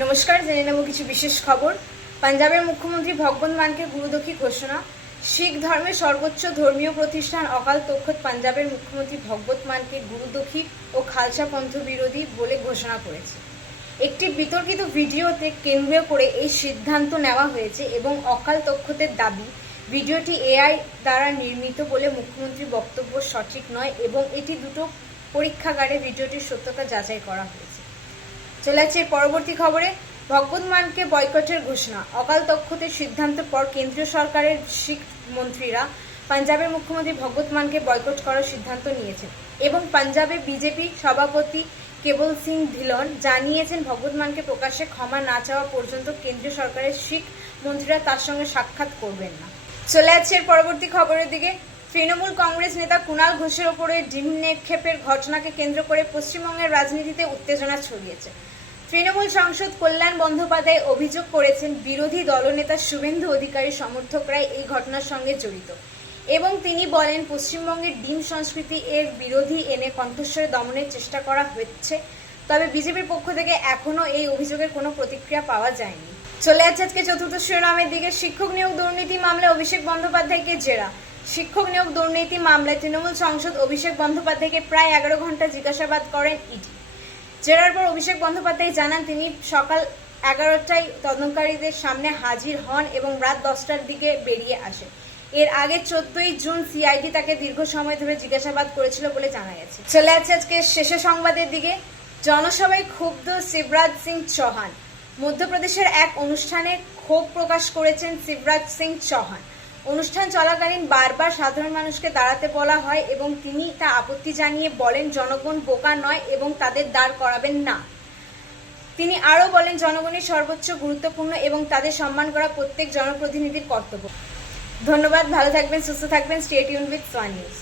নমস্কার, জেনে নেব কিছু বিশেষ খবর। পাঞ্জাবের মুখ্যমন্ত্রী ভগবন্ত মানকে গুরুদক্ষী ঘোষণা। শিখ ধর্মের সর্বোচ্চ ধর্মীয় প্রতিষ্ঠান অকাল তখ্ত পাঞ্জাবের মুখ্যমন্ত্রী ভগবন্ত মানকে গুরুদক্ষী ও খালসা পন্থ বিরোধী বলে ঘোষণা করেছে। একটি বিতর্কিত ভিডিওতে কেন্দ্র করে এই সিদ্ধান্ত নেওয়া হয়েছে এবং অকাল তখ্তের দাবি ভিডিওটি এআই দ্বারা নির্মিত বলে মুখ্যমন্ত্রীর বক্তব্য সঠিক নয় এবং এটি দুটো পরীক্ষাগারে ভিডিওটির সত্যতা যাচাই করা হয়েছে। চলে যাচ্ছে পরবর্তী খবরে। ভগবন্ত মানকে বয়কটের ঘোষণা। অকাল তখ্তের সিদ্ধান্তের পর কেন্দ্রীয় সরকারের শিখ মন্ত্রীরা পাঞ্জাবের মুখ্যমন্ত্রী ভগবন্ত মানকে বয়কট করার সিদ্ধান্ত নিয়েছেন এবং পাঞ্জাবে বিজেপি সভাপতি কেবল সিং ধিলন জানিয়েছেন ভগবন্ত মানকে প্রকাশ্যে ক্ষমা না চাওয়া পর্যন্ত কেন্দ্রীয় সরকারের শিখ মন্ত্রীরা তার সঙ্গে সাক্ষাৎ করবেন না। চলে যাচ্ছে পরবর্তী খবরের দিকে। তৃণমূল কংগ্রেস নেতা কুণাল ঘোষের ওপরে ডিম নিক্ষেপের ঘটনাকে কেন্দ্র করে পশ্চিমবঙ্গের রাজনীতিতে উত্তেজনা ছড়িয়েছে। তৃণমূল সাংসদ কল্যাণ বন্দ্যোপাধ্যায় অভিযোগ করেছেন বিরোধী দলনেতা শুভেন্দু অধিকারীর সমর্থকরাই এই ঘটনার সঙ্গে জড়িত এবং তিনি বলেন পশ্চিমবঙ্গের ডিম সংস্কৃতি এর বিরোধী এনে কণ্ঠস্বরে দমনের চেষ্টা করা হচ্ছে, তবে বিজেপির পক্ষ থেকে এখনো এই অভিযোগের কোনো প্রতিক্রিয়া পাওয়া যায়নি। চলে যাচ্ছে আজকে চতুর্থ শিরোনামের দিকে। শিক্ষক নিয়োগ দুর্নীতি মামলায় অভিষেক বন্দ্যোপাধ্যায়কে জেরা। শিক্ষক নিয়োগ দুর্নীতি মামলায় তৃণমূল সাংসদ অভিষেক বন্দ্যোপাধ্যায়কে প্রায় 11 ঘন্টা জিজ্ঞাসাবাদ করেন ইডি। জেরার পর অভিষেক বন্দ্যোপাধ্যায় জানান তিনি সকাল 11টায় তদন্তকারীদের সামনে হাজির হন এবং রাত 10টার দিকে বেরিয়ে আসেন। এর আগে 14ই জুন সিআইডি তাকে দীর্ঘ সময় ধরে জিজ্ঞাসাবাদ করেছিল বলে জানা গেছে। চলে যাচ্ছে আজকে শেষে সংবাদের দিকে। জনসভায় ক্ষুব্ধ শিবরাজ সিং চৌহান। মধ্যপ্রদেশের এক অনুষ্ঠানে ক্ষোভ প্রকাশ করেছেন শিবরাজ সিং চৌহান। অনুষ্ঠান চলাকালীন বারবার সাধারণ মানুষকে দাঁড়াতে বলা হয় এবং তিনি তা আপত্তি জানিয়ে বলেন জনগণ বোকা নয় এবং তাদের দাঁড় করাবেন না। তিনি আরও বলেন জনগণের সর্বোচ্চ গুরুত্বপূর্ণ এবং তাদের সম্মান করা প্রত্যেক জনপ্রতিনিধির কর্তব্য। ধন্যবাদ, ভালো থাকবেন, সুস্থ থাকবেন। Stay tuned with Swan news.